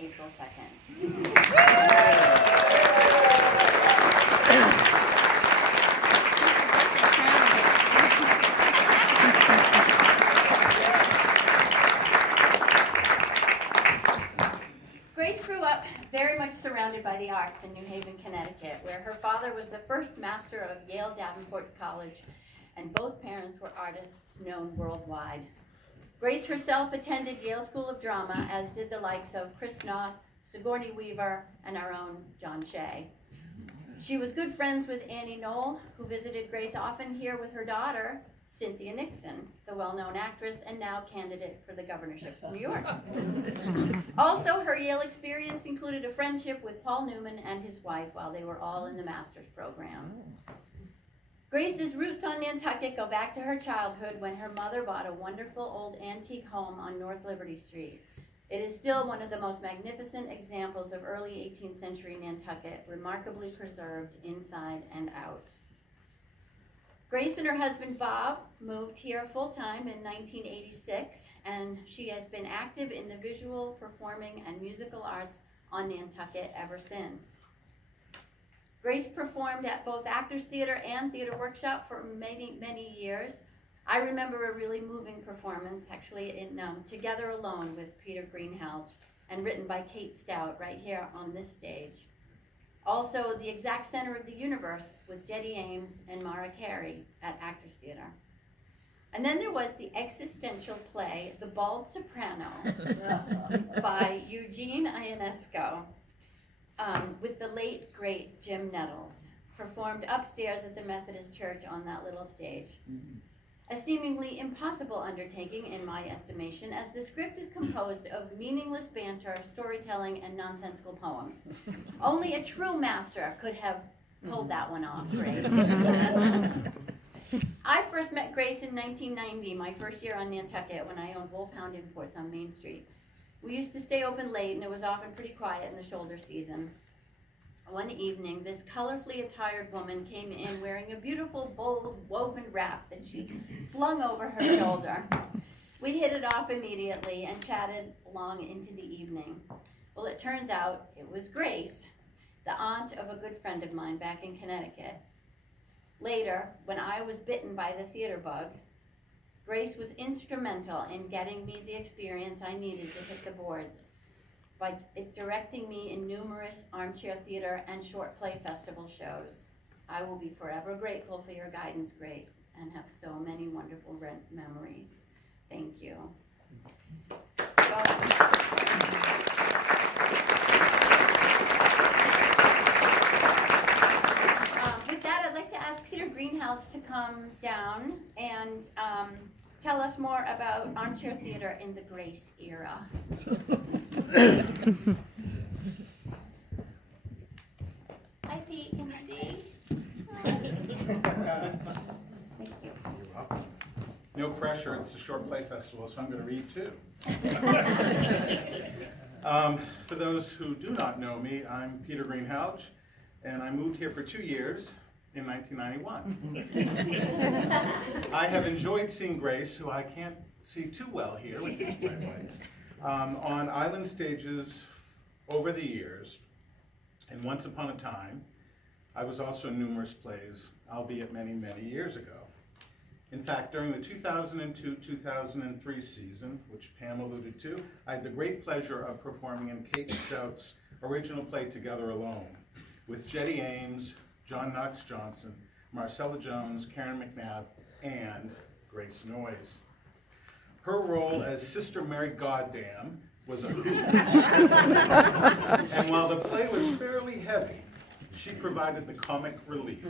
April 2nd. Grace grew up very much surrounded by the arts in New Haven, Connecticut, where her father was the first master of Yale Davenport College, and both parents were artists known worldwide. Grace herself attended Yale School of Drama, as did the likes of Chris Noth, Sigourney Weaver, and our own John Shea. She was good friends with Annie Knoll, who visited Grace often here with her daughter, Cynthia Nixon, the well-known actress and now candidate for the governorship of New York. Also, her Yale experience included a friendship with Paul Newman and his wife while they were all in the master's program. Grace's roots on Nantucket go back to her childhood when her mother bought a wonderful old antique home on North Liberty Street. It is still one of the most magnificent examples of early 18th century Nantucket, remarkably preserved inside and out. Grace and her husband Bob moved here full-time in 1986, and she has been active in the visual, performing, and musical arts on Nantucket ever since. Grace performed at both Actors Theater and Theater Workshop for many, many years. I remember a really moving performance, actually, in Together Alone with Peter Greenhalgh, and written by Kate Stout right here on this stage. Also, The Exact Center of the Universe with Jetty Ames and Mara Carey at Actors Theater. And then there was the existential play, The Bald Soprano, by Eugene Ionesco, with the late, great Jim Nettles, performed upstairs at the Methodist Church on that little stage. A seemingly impossible undertaking, in my estimation, as the script is composed of meaningless banter, storytelling, and nonsensical poems. Only a true master could have pulled that one off, Grace. I first met Grace in 1990, my first year on Nantucket, when I owned Wolfhound Imports on Main Street. We used to stay open late, and it was often pretty quiet in the shoulder season. One evening, this colorfully attired woman came in wearing a beautiful, bold, woven wrap that she flung over her shoulder. We hit it off immediately and chatted long into the evening. Well, it turns out it was Grace, the aunt of a good friend of mine back in Connecticut. Later, when I was bitten by the theater bug, Grace was instrumental in getting me the experience I needed to hit the boards, by directing me in numerous armchair theater and short play festival shows. I will be forever grateful for your guidance, Grace, and have so many wonderful memories. Thank you. With that, I'd like to ask Peter Greenhalgh to come down and tell us more about armchair theater in the Grace era. Hi, Pete. Can you see? Thank you. You're welcome. No pressure. It's a short play festival, so I'm going to read too. For those who do not know me, I'm Peter Greenhalgh, and I moved here for 2 years in 1991. I have enjoyed seeing Grace, who I can't see too well here with these bright lights, on island stages over the years, and once upon a time, I was also in numerous plays, albeit many, many years ago. In fact, during the 2002-2003 season, which Pam alluded to, I had the great pleasure of performing in Kate Stout's original play Together Alone, with Jetty Ames, John Knox Johnson, Marcella Jones, Karen McNabb, and Grace Noyes. Her role as Sister Mary Goddamn was a hoot. And while the play was fairly heavy, she provided the comic relief,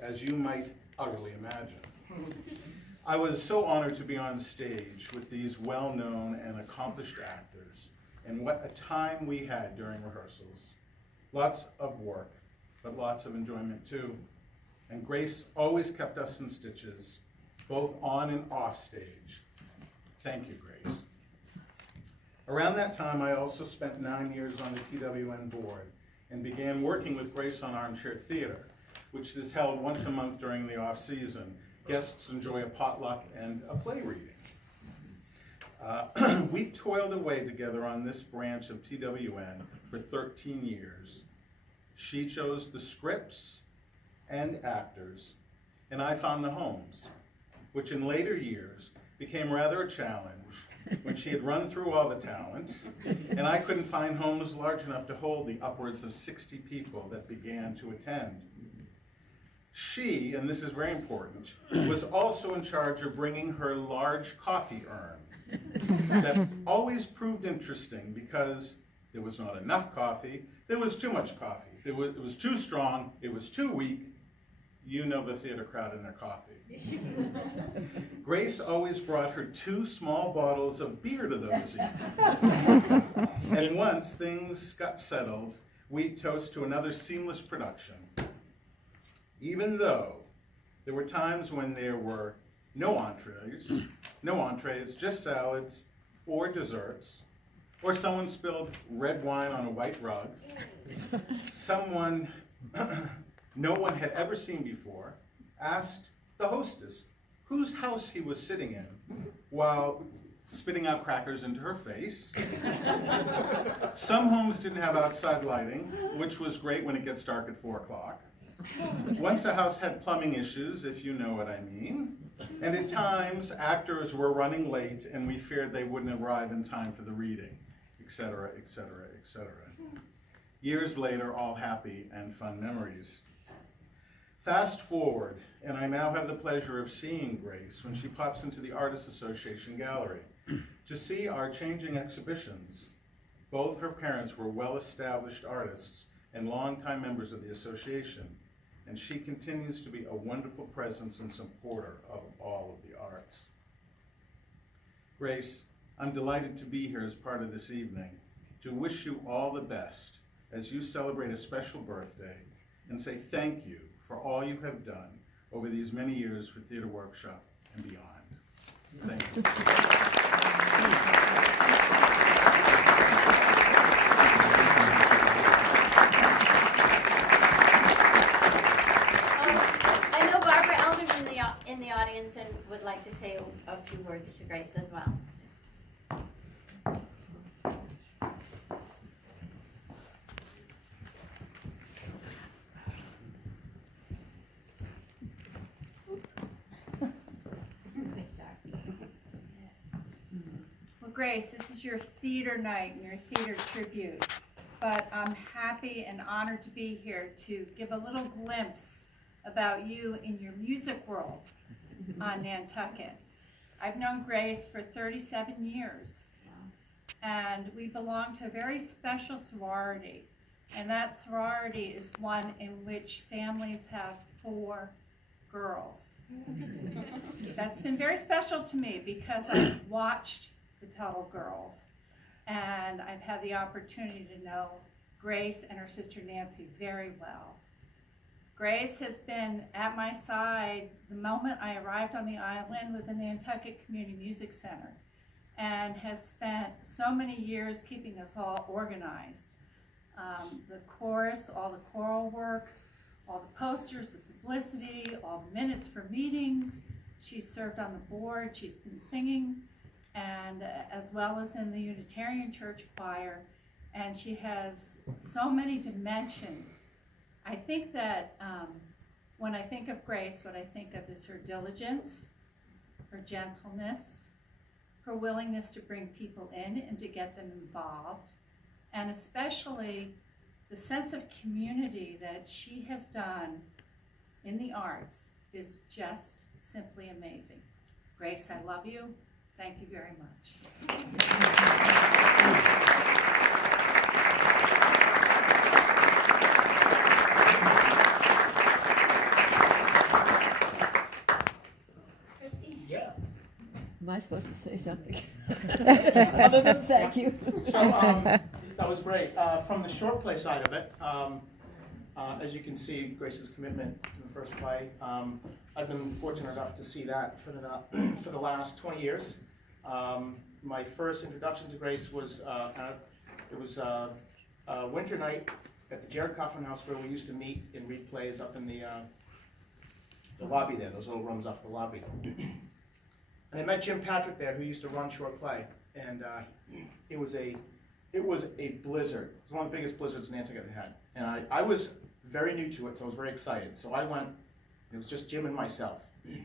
as you might utterly imagine. I was so honored to be on stage with these well-known and accomplished actors, and what a time we had during rehearsals. Lots of work, but lots of enjoyment too. And Grace always kept us in stitches, both on and off stage. Thank you, Grace. Around that time, I also spent 9 years on the TWN board and began working with Grace on Armchair Theater, which is held once a month during the off-season. Guests enjoy a potluck and a play reading. We toiled away together on this branch of TWN for 13 years. She chose the scripts and actors, and I found the homes, which in later years became rather a challenge when she had run through all the talent, and I couldn't find homes large enough to hold the upwards of 60 people that began to attend. She, and this is very important, was also in charge of bringing her large coffee urn that always proved interesting because there was not enough coffee, there was too much coffee, it was too strong, it was too weak. You know the theater crowd and their coffee. Grace always brought her 2 small bottles of beer to those evenings. And once things got settled, we'd toast to another seamless production. Even though there were times when there were no entrees, just salads or desserts, or someone spilled red wine on a white rug, someone no one had ever seen before asked the hostess whose house he was sitting in while spitting out crackers into her face. Some homes didn't have outside lighting, which was great when it gets dark at 4 o'clock. Once a house had plumbing issues, if you know what I mean. And at times, actors were running late and we feared they wouldn't arrive in time for the reading, etc., etc., etc. Years later, all happy and fun memories. Fast forward, and I now have the pleasure of seeing Grace when she pops into the Artists Association gallery to see our changing exhibitions. Both her parents were well-established artists and longtime members of the association, and she continues to be a wonderful presence and supporter of all of the arts. Grace, I'm delighted to be here as part of this evening to wish you all the best as you celebrate a special birthday and say thank you for all you have done over these many years for Theater Workshop and beyond. Thank you. I know Barbara Elder's in the audience and would like to say a few words to Grace as well. Grace, this is your theater night and your theater tribute, but I'm happy and honored to be here to give a little glimpse about you in your music world on Nantucket. I've known Grace for 37 years, and we belong to a very special sorority, and that sorority is one in which families have 4 girls. That's been very special to me because I've watched the Tuttle girls, and I've had the opportunity to know Grace and her sister Nancy very well. Grace has been at my side the moment I arrived on the island with the Nantucket Community Music Center, and has spent so many years keeping us all organized. The chorus, all the choral works, all the posters, the publicity, all the minutes for meetings. She's served on the board, she's been singing, and as well as in the Unitarian Church Choir, and she has so many dimensions. I think that when I think of Grace, what I think of is her diligence, her gentleness, her willingness to bring people in and to get them involved, and especially the sense of community that she has done in the arts is just simply amazing. Grace, I love you. Thank you very much. Christy? Yeah. Am I supposed to say something? Other than thank you. So that was great. From the short play side of it, as you can see, Grace's commitment to the first play. I've been fortunate enough to see that for the last 20 years. My first introduction to Grace was it was a winter night at the Jared Coffin House where we used to meet and read plays up in the lobby there, those little rooms off the lobby. And I met Jim Patrick there, who used to run short play. and it was a blizzard. It was one of the biggest blizzards Nantucket had, and I was very new to it, so I was very excited. So I went. It was just Jim and myself. And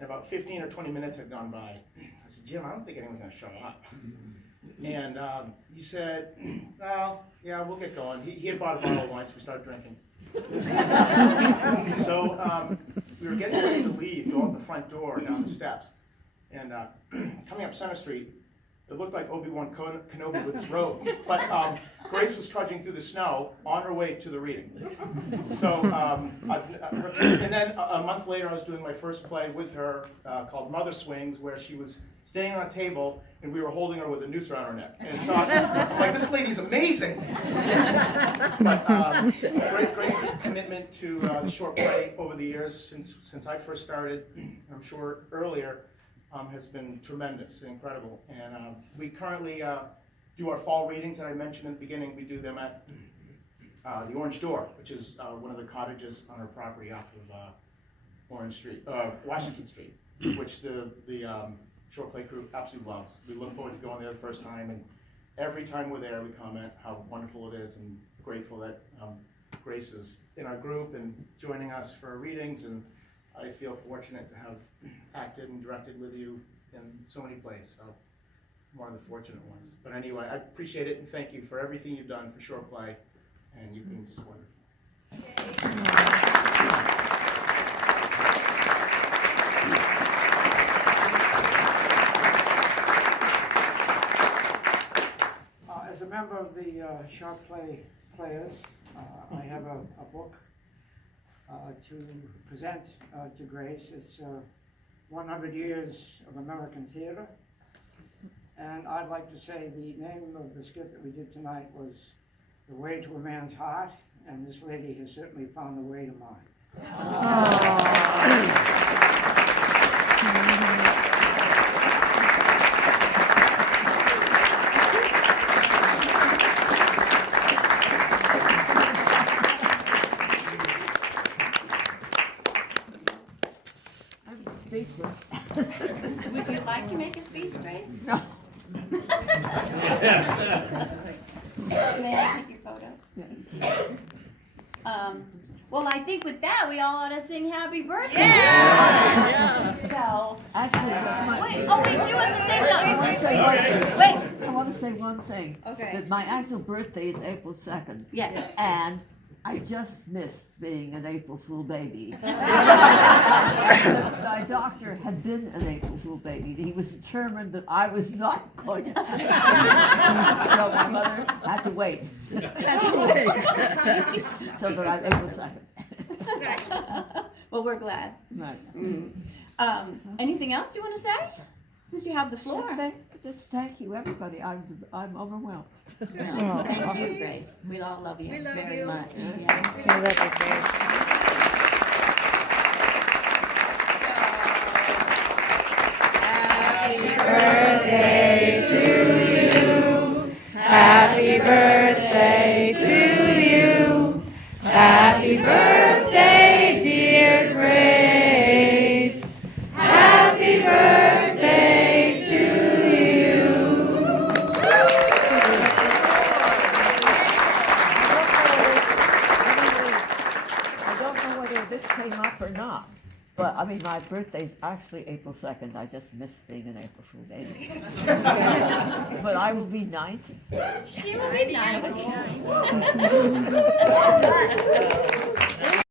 about 15 or 20 minutes had gone by. I said, Jim, I don't think anyone's going to show up. And he said, well, yeah, we'll get going. He had bought a bottle of wine, so we started drinking. So we were getting ready to leave, go out the front door, down the steps. And coming up Center Street, it looked like Obi-Wan Kenobi with his robe. But Grace was trudging through the snow on her way to the reading. So, and then a month later, I was doing my first play with her called Mother Swings, where she was standing on a table and we were holding her with a noose around her neck. And so I was like, this lady's amazing. But Grace's commitment to the short play over the years, since I first started, I'm sure earlier, has been tremendous and incredible. And we currently do our fall readings that I mentioned in the beginning. We do them at the Orange Door, which is one of the cottages on our property off of Washington Street, which the short play crew absolutely loves. We look forward to going there the first time, and every time we're there, we comment how wonderful it is and grateful that Grace is in our group and joining us for our readings. And I feel fortunate to have acted and directed with you in so many plays, so I'm one of the fortunate ones. But anyway, I appreciate it and thank you for everything you've done for short play, and you've been just wonderful. As a member of the short play players, I have a book to present to Grace. It's 100 Years of American Theater. And I'd like to say the name of the skit that we did tonight was The Way to a Man's Heart, and this lady has certainly found the way to mine. Would you like to make a speech, Grace? No. May I take your photo? Well, I think with that, we all ought to sing happy birthday. Yeah. So, Actually, wait, she wants to say something. Wait, I want to say one thing. Okay. That my actual birthday is April 2nd. Yes. And I just missed being an April Fool baby. My doctor had been an April Fool baby. He was determined that I was not going to. So my mother had to wait. So that I'm April 2nd. Well, we're glad. Right. Anything else you want to say? Since you have the floor. Just thank you, everybody. I'm overwhelmed. Thank you, Grace. We all love you very much. Yeah. Happy birthday to you. Happy birthday to you. Happy birthday, dear Grace. Happy birthday to you. I don't know whether this came up or not, but I mean, my birthday's actually April 2nd. I just missed being an April Fool baby. But I will be 90. She will be 90.